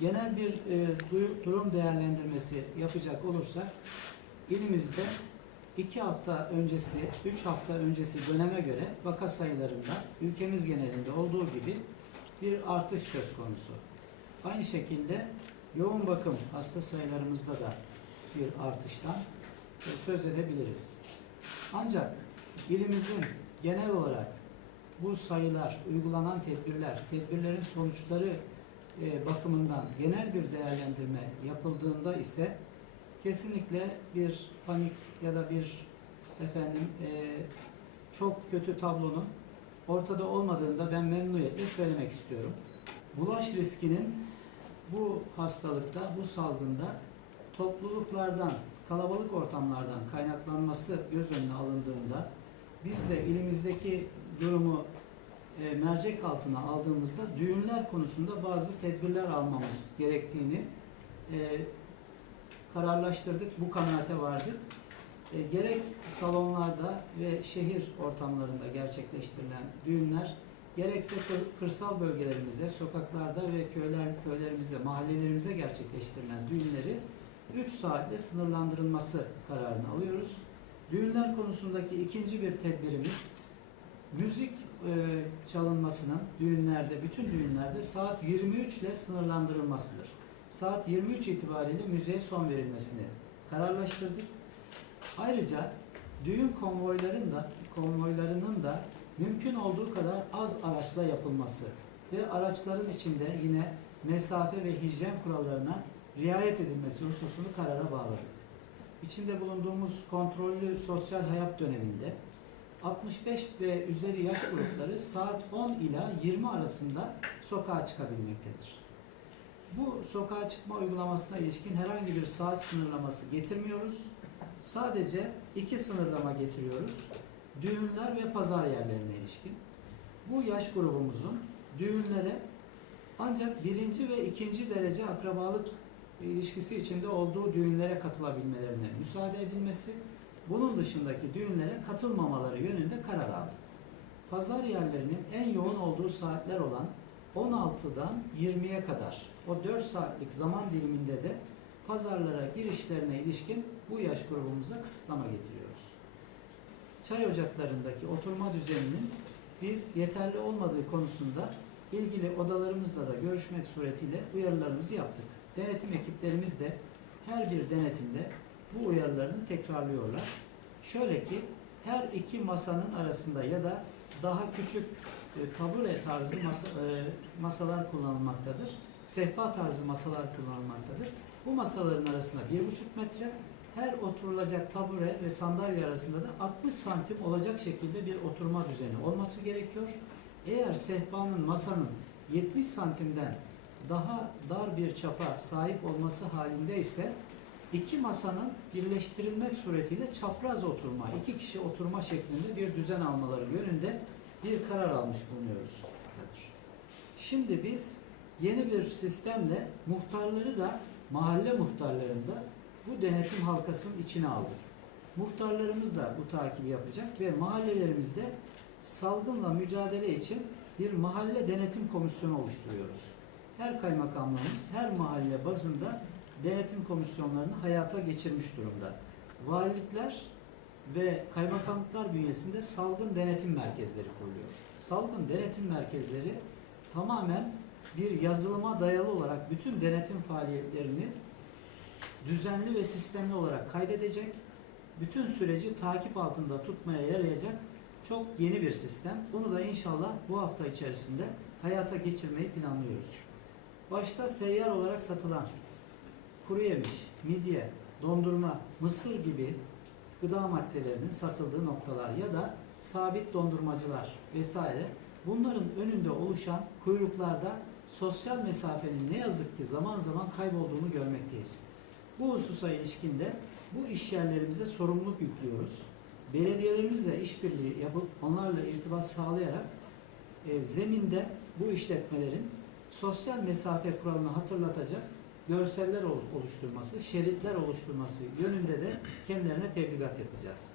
genel bir e, du- durum değerlendirmesi yapacak olursak ilimizde iki hafta öncesi, üç hafta öncesi döneme göre vaka sayılarında ülkemiz genelinde olduğu gibi bir artış söz konusu. Aynı şekilde yoğun bakım hasta sayılarımızda da bir artıştan e, söz edebiliriz. Ancak ilimizin genel olarak bu sayılar, uygulanan tedbirler, tedbirlerin sonuçları bakımından genel bir değerlendirme yapıldığında ise kesinlikle bir panik ya da bir efendim e, çok kötü tablonun ortada olmadığını da ben memnuniyetle söylemek istiyorum. Bulaş riskinin bu hastalıkta, bu salgında topluluklardan, kalabalık ortamlardan kaynaklanması göz önüne alındığında biz de ilimizdeki durumu e, mercek altına aldığımızda düğünler konusunda bazı tedbirler almamız gerektiğini e, kararlaştırdık, bu kanaate vardık. E, gerek salonlarda ve şehir ortamlarında gerçekleştirilen düğünler, gerekse kır- kırsal bölgelerimizde, sokaklarda ve köyler köylerimizde, mahallelerimize gerçekleştirilen düğünleri 3 saatle sınırlandırılması kararını alıyoruz. Düğünler konusundaki ikinci bir tedbirimiz müzik e, çalınmasının düğünlerde, bütün düğünlerde saat 23 ile sınırlandırılmasıdır. Saat 23 itibariyle müziğe son verilmesini kararlaştırdık. Ayrıca düğün konvoyların da, konvoylarının da mümkün olduğu kadar az araçla yapılması ve araçların içinde yine mesafe ve hijyen kurallarına riayet edilmesi hususunu karara bağladık. İçinde bulunduğumuz kontrollü sosyal hayat döneminde 65 ve üzeri yaş grupları saat 10 ila 20 arasında sokağa çıkabilmektedir. Bu sokağa çıkma uygulamasına ilişkin herhangi bir saat sınırlaması getirmiyoruz. Sadece iki sınırlama getiriyoruz. Düğünler ve pazar yerlerine ilişkin. Bu yaş grubumuzun düğünlere ancak birinci ve ikinci derece akrabalık ilişkisi içinde olduğu düğünlere katılabilmelerine müsaade edilmesi, bunun dışındaki düğünlere katılmamaları yönünde karar aldık. Pazar yerlerinin en yoğun olduğu saatler olan 16'dan 20'ye kadar o 4 saatlik zaman diliminde de pazarlara girişlerine ilişkin bu yaş grubumuza kısıtlama getiriyoruz. Çay ocaklarındaki oturma düzeninin biz yeterli olmadığı konusunda ilgili odalarımızla da görüşmek suretiyle uyarılarımızı yaptık. Denetim ekiplerimiz de her bir denetimde bu uyarılarını tekrarlıyorlar. Şöyle ki her iki masanın arasında ya da daha küçük e, tabure tarzı masa, e, masalar kullanılmaktadır. Sehpa tarzı masalar kullanılmaktadır. Bu masaların arasında 1,5 metre, her oturulacak tabure ve sandalye arasında da 60 santim olacak şekilde bir oturma düzeni olması gerekiyor. Eğer sehpanın, masanın 70 santimden daha dar bir çapa sahip olması halinde ise iki masanın birleştirilmek suretiyle çapraz oturma, iki kişi oturma şeklinde bir düzen almaları yönünde bir karar almış bulunuyoruz. Şimdi biz yeni bir sistemle muhtarları da mahalle muhtarlarında bu denetim halkasının içine aldık. Muhtarlarımız da bu takibi yapacak ve mahallelerimizde salgınla mücadele için bir mahalle denetim komisyonu oluşturuyoruz. Her kaymakamlığımız her mahalle bazında denetim komisyonlarını hayata geçirmiş durumda. Valilikler ve kaymakamlıklar bünyesinde salgın denetim merkezleri kuruluyor. Salgın denetim merkezleri tamamen bir yazılıma dayalı olarak bütün denetim faaliyetlerini düzenli ve sistemli olarak kaydedecek, bütün süreci takip altında tutmaya yarayacak çok yeni bir sistem. Bunu da inşallah bu hafta içerisinde hayata geçirmeyi planlıyoruz. Başta seyyar olarak satılan kuru yemiş, midye, dondurma, mısır gibi gıda maddelerinin satıldığı noktalar ya da sabit dondurmacılar vesaire bunların önünde oluşan kuyruklarda sosyal mesafenin ne yazık ki zaman zaman kaybolduğunu görmekteyiz. Bu hususa ilişkin de bu iş yerlerimize sorumluluk yüklüyoruz. Belediyelerimizle işbirliği yapıp onlarla irtibat sağlayarak e, zeminde bu işletmelerin sosyal mesafe kuralını hatırlatacak görseller ol- oluşturması, şeritler oluşturması yönünde de kendilerine tebligat yapacağız.